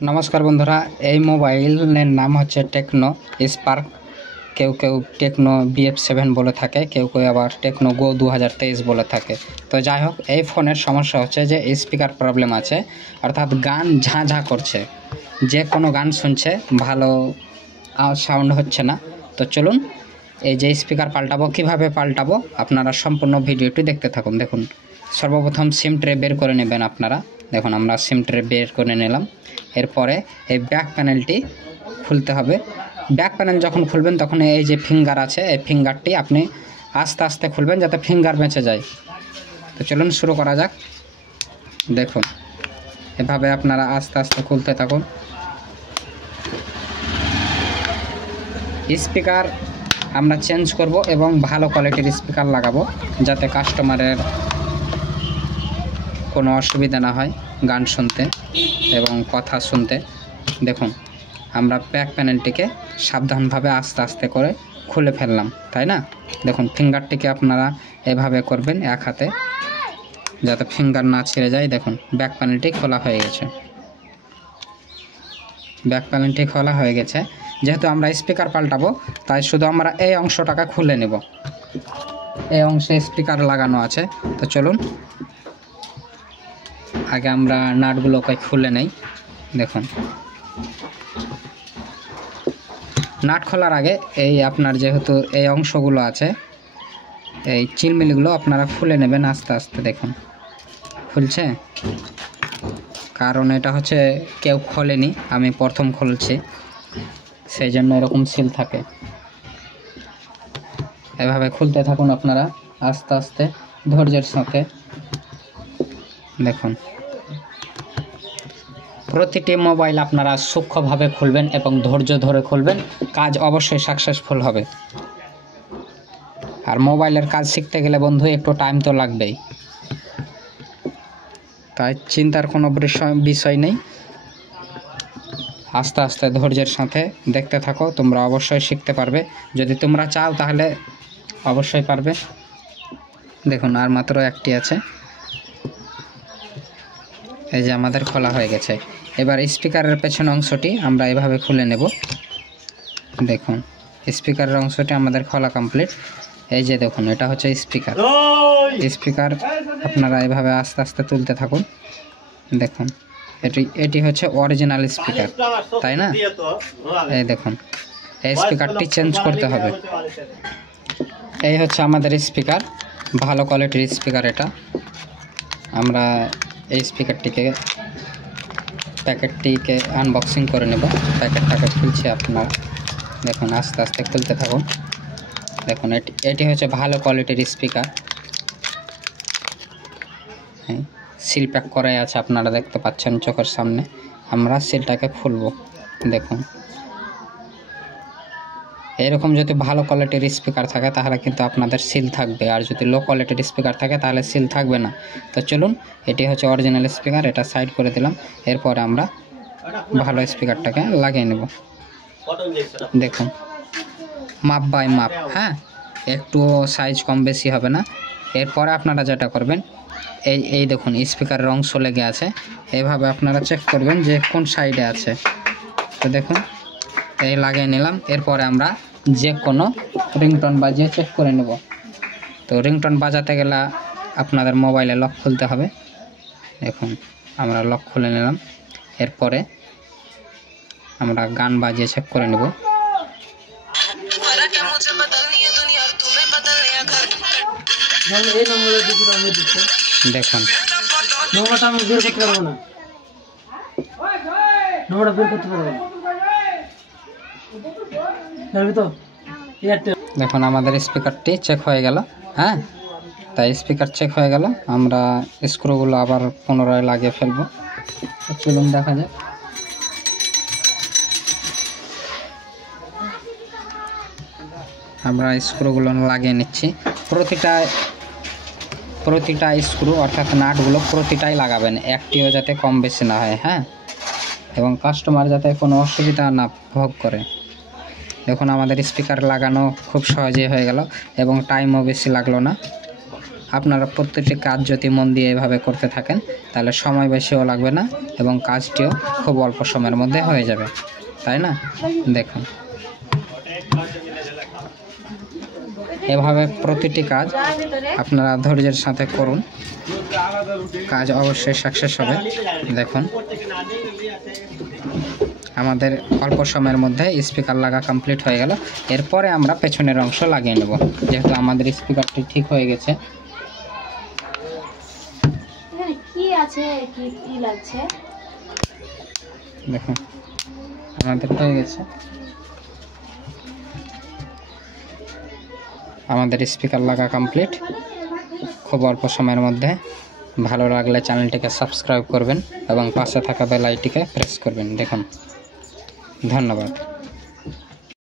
नमस्कार बंधुरा এই মোবাইলের নাম হচ্ছে টেকনো স্পার্ক। কেউ কেউ টেকনো BF7 বলে থাকে, কেউ কেউ আবার টেকনো গো 2023 বলে থাকে। তো যাই হোক, এই ফোনের সমস্যা হচ্ছে যে স্পিকার প্রবলেম আছে, অর্থাৎ গান ঝাঁ করছে, যে কোনো গান শুনছে ভালো সাউন্ড হচ্ছে না। তো চলুন এই যে স্পিকার পাল্টাবো, কিভাবে পাল্টাবো আপনারা সম্পূর্ণ ভিডিওটি দেখতে থাকুন। দেখুন, সর্বপ্রথম সিম ট্রে বের করে নেবেন আপনারা। দেখুন আমরা সিম ট্রে বের করে নিলাম। এরপরে এই ব্যাক প্যানেলটি খুলতে হবে। ব্যাক প্যানেল যখন খুলবেন তখন এই যে ফিঙ্গার আছে, এই ফিঙ্গারটি আপনি আস্তে আস্তে খুলবেন যাতে ফিঙ্গার বেঁচে যায়। তো চলুন শুরু করা যাক। দেখুন এভাবে আপনারা আস্তে আস্তে খুলতে থাকুন। স্পিকার আমরা চেঞ্জ করব এবং ভালো কোয়ালিটির স্পিকার লাগাবো যাতে কাস্টমারের কোনো অসুবিধা না হয় গান শুনতে এবং কথা শুনতে। দেখুন আমরা ব্যাক প্যানেলটিকে সাবধানভাবে আস্তে আস্তে করে খুলে ফেললাম, তাই না? দেখুন ফিঙ্গারটিকে আপনারা এভাবে করবেন এক হাতে যাতে ফিঙ্গার না ছিঁড়ে যায়। দেখুন ব্যাক প্যানেলটি খোলা হয়ে গেছে। ব্যাক প্যানেলটি খোলা হয়ে গেছে। যেহেতু আমরা স্পিকার পাল্টাবো তাই শুধু আমরা এই অংশটাকে খুলে নেব। এই অংশে স্পিকার লাগানো আছে। তো চলুন আগে আমরা নাটগুলোকে খুলে নেই। দেখুন নাট খোলার আগে এই আপনার যেহেতু এই অংশগুলো আছে, এই চিলমিলগুলো আপনারা খুলে নেবেন আস্তে আস্তে। দেখুন খুলছে, কারণ এটা হচ্ছে কেউ খোলেনি, আমি প্রথম খুলছি, সেই জন্য এরকম সিল থাকে। এভাবে খুলতে থাকুন আপনারা আস্তে আস্তে ধৈর্যের সাথে। দেখুন প্রতিটি মোবাইল আপনারা সূক্ষ্মভাবে খুলবেন এবং ধৈর্য ধরে খুলবেন, কাজ অবশ্যই সাকসেসফুল হবে। আর মোবাইলের কাজ শিখতে গেলে বন্ধু একটু টাইম তো লাগবেই, তাই চিন্তার কোনো বিষয় নেই। আস্তে আস্তে ধৈর্যের সাথে দেখতে থাকো, তোমরা অবশ্যই শিখতে পারবে। যদি তোমরা চাও তাহলে অবশ্যই পারবে। দেখুন আর মাত্র একটি আছে। এই যে আমাদের খোলা হয়ে গেছে। এবার স্পিকারের পেছনের অংশটি আমরা এভাবে খুলে নেব। দেখুন স্পিকারের অংশটি আমাদের খোলা কমপ্লিট। এই যে দেখুন এটা হচ্ছে স্পিকার। স্পিকার আপনারা এভাবে আস্তে আস্তে তুলতে থাকুন। দেখুন এটি হচ্ছে অরিজিনাল স্পিকার, তাই না? এই দেখুন এই স্পিকারটি চেঞ্জ করতে হবে। এই হচ্ছে আমাদের স্পিকার, ভালো কোয়ালিটির স্পিকার এটা। আমরা এই স্পিকারটিকে প্যাকেটটিকে আনবক্সিং করে নেব। প্যাকেটটাকে খুলছি আপনারা দেখুন, আস্তে আস্তে খুলতে থাকুন। দেখুন এটি হচ্ছে ভালো কোয়ালিটির স্পিকার। হ্যাঁ সিল প্যাক করাই আছে, আপনারা দেখতে পাচ্ছেন চোখের সামনে। আমরা সিলটাকে খুলবো। দেখুন এরকম যদি ভালো কোয়ালিটির স্পিকার থাকে তাহলে কিন্তু আপনাদের সিল থাকবে, আর যদি লো কোয়ালিটির স্পিকার থাকে তাহলে সিল থাকবে না। তো চলুন এটি হচ্ছে অরিজিনাল স্পিকার, এটা সাইড করে দিলাম। এরপরে আমরা ভালো স্পিকারটাকে লাগিয়ে নেব। দেখুন মাপ বাই মাপ, হ্যাঁ একটু সাইজ কম বেশি হবে না। এরপরে আপনারা যেটা করবেন, এই দেখুন স্পিকারের অংশ লেগে আছে, এইভাবে আপনারা চেক করবেন যে কোন সাইডে আছে। তো দেখুন এই লাগিয়ে নিলাম। এরপরে আমরা যে কোনো রিংটোন বাজিয়ে চেক করে নেব। তো রিংটোন বাজাতে গেলে আপনাদের মোবাইলে লক খুলতে হবে। দেখুন আমরা লক খুলে নিলাম। এরপরে আমরা গান বাজিয়ে চেক করে নেব। দেখুন দেখুন আমাদের স্পিকারটি চেক হয়ে গেল। হ্যাঁ তাই স্পিকার চেক হয়ে গেল, আমরা স্ক্রুগুলো আবার পুনরায় লাগিয়ে ফেলবো। চলুন দেখা যাক। আমরা স্ক্রুগুলো লাগিয়ে নিচ্ছি। প্রতিটা স্ক্রু অর্থাৎ নাটগুলো প্রতিটাই লাগাবেন, একটিও যাতে কম বেশি না হয়। হ্যাঁ এবং কাস্টমার যাতে কোনো অসুবিধা না ভোগ করে। দেখুন আমাদের স্পিকার লাগানো খুব সহজেই হয়ে গেল এবং টাইমও বেশি লাগলো না। আপনারা প্রত্যেকটি কাজ যদি মন দিয়ে এভাবে করতে থাকেন তাহলে সময় বেশিও লাগবে না এবং কাজটিও খুব অল্প সময়ের মধ্যে হয়ে যাবে, তাই না? দেখুন এভাবে প্রতিটি কাজ আপনারা ধৈর্যের সাথে করুন, কাজ অবশ্যই সাকসেস হবে। দেখুন আমাদের অল্প সময়ের মধ্যে স্পিকার লাগা কমপ্লিট হয়ে গেল। এরপরে আমরা পেছনের অংশ লাগিয়ে নেব। যেহেতু আমাদের স্পিকারটি ঠিক হয়ে গেছে, দেখুন আমাদের হয়ে গেছে। আমাদের স্পিকার লাগা কমপ্লিট খুব অল্প সময়ের মধ্যে। ভালো লাগলে চ্যানেলটিকে সাবস্ক্রাইব করবেন এবং পাশে থাকা বেল আইকনটিকে প্রেস করবেন। দেখুন, ধন্যবাদ।